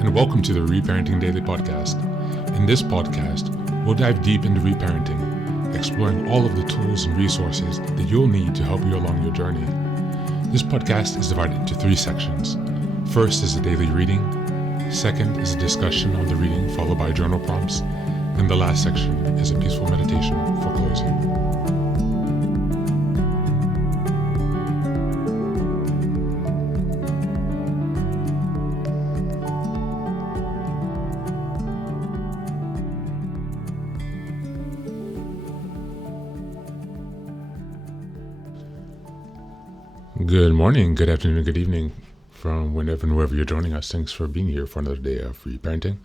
and welcome to the Reparenting Daily podcast. In this podcast, we'll dive deep into reparenting, exploring all of the tools and resources that you'll need to help you along your journey. This podcast is divided into 3 sections. First is a daily reading, second is a discussion on the reading followed by journal prompts, and the last section is a peaceful meditation for closing. Good morning, good afternoon, good evening from whenever and wherever you're joining us. Thanks for being here for another day of reparenting.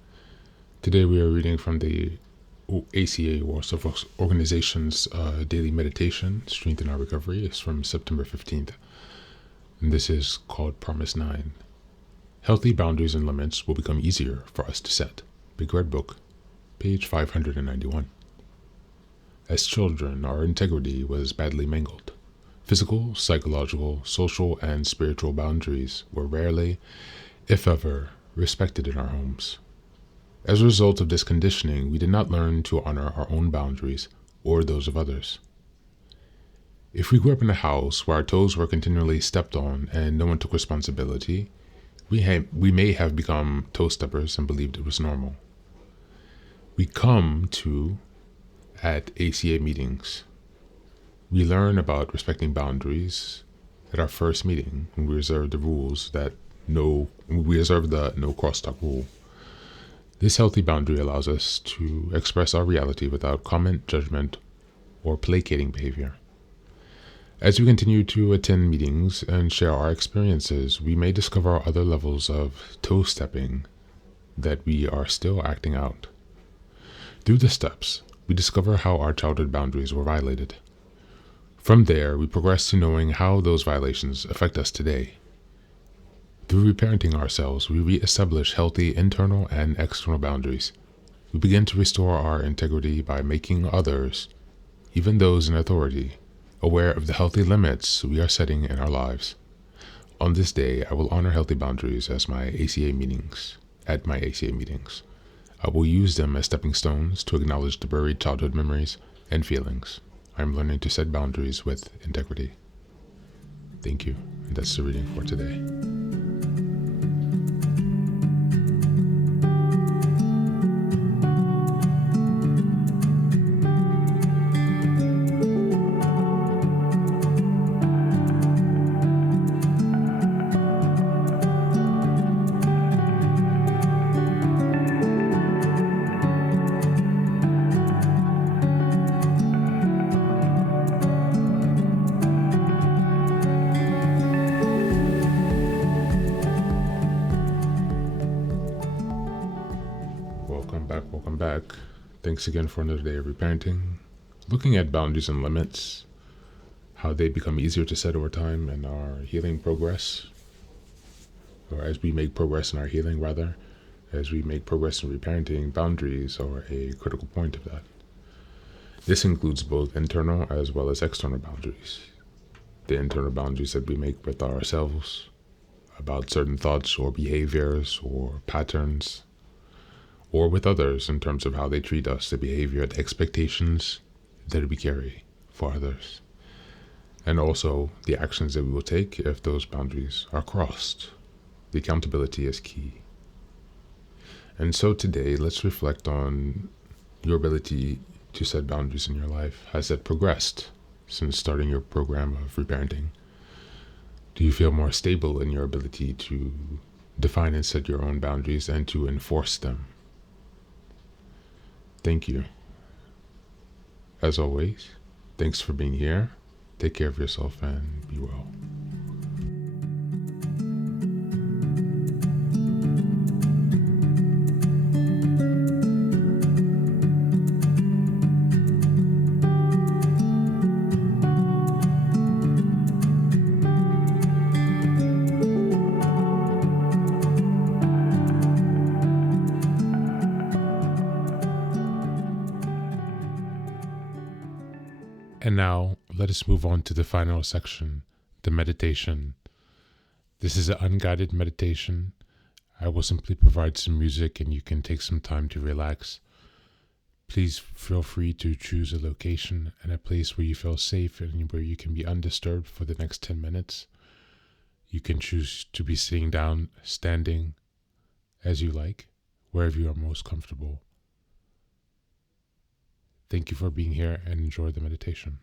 Today we are reading from the ACA, World Health Organization's daily meditation, Strengthen Our Recovery. It's from September 15th. And this is called Promise 9. Healthy boundaries and limits will become easier for us to set. Big Red Book, page 591. As children, our integrity was badly mangled. Physical, psychological, social, and spiritual boundaries were rarely, if ever, respected in our homes. As a result of this conditioning, we did not learn to honor our own boundaries or those of others. If we grew up in a house where our toes were continually stepped on and no one took responsibility, we may have become toe steppers and believed it was normal. We come to, at ACA meetings, we learn about respecting boundaries at our first meeting when we observe the no crosstalk rule. This healthy boundary allows us to express our reality without comment, judgment, or placating behavior. As we continue to attend meetings and share our experiences, we may discover other levels of toe stepping that we are still acting out. Through the steps, we discover how our childhood boundaries were violated. From there, we progress to knowing how those violations affect us today. Through reparenting ourselves, we reestablish healthy internal and external boundaries. We begin to restore our integrity by making others, even those in authority, aware of the healthy limits we are setting in our lives. On this day, I will honor healthy boundaries at my ACA meetings. I will use them as stepping stones to acknowledge the buried childhood memories and feelings. I'm learning to set boundaries with integrity. Thank you. And that's the reading for today. Welcome back. Thanks again for another day of reparenting. Looking at boundaries and limits, how they become easier to set over time in our healing progress, or as we make progress in our healing, as we make progress in reparenting, boundaries are a critical point of that. This includes both internal as well as external boundaries. The internal boundaries that we make with ourselves about certain thoughts or behaviors or patterns, or with others in terms of how they treat us, the behavior, the expectations that we carry for others, and also the actions that we will take if those boundaries are crossed. The accountability is key. And so today, let's reflect on your ability to set boundaries in your life. Has that progressed since starting your program of reparenting? Do you feel more stable in your ability to define and set your own boundaries and to enforce them? Thank you. As always, thanks for being here. Take care of yourself and be well. And now, let us move on to the final section, the meditation. This is an unguided meditation. I will simply provide some music and you can take some time to relax. Please feel free to choose a location and a place where you feel safe and where you can be undisturbed for the next 10 minutes. You can choose to be sitting down, standing, as you like, wherever you are most comfortable. Thank you for being here and enjoy the meditation.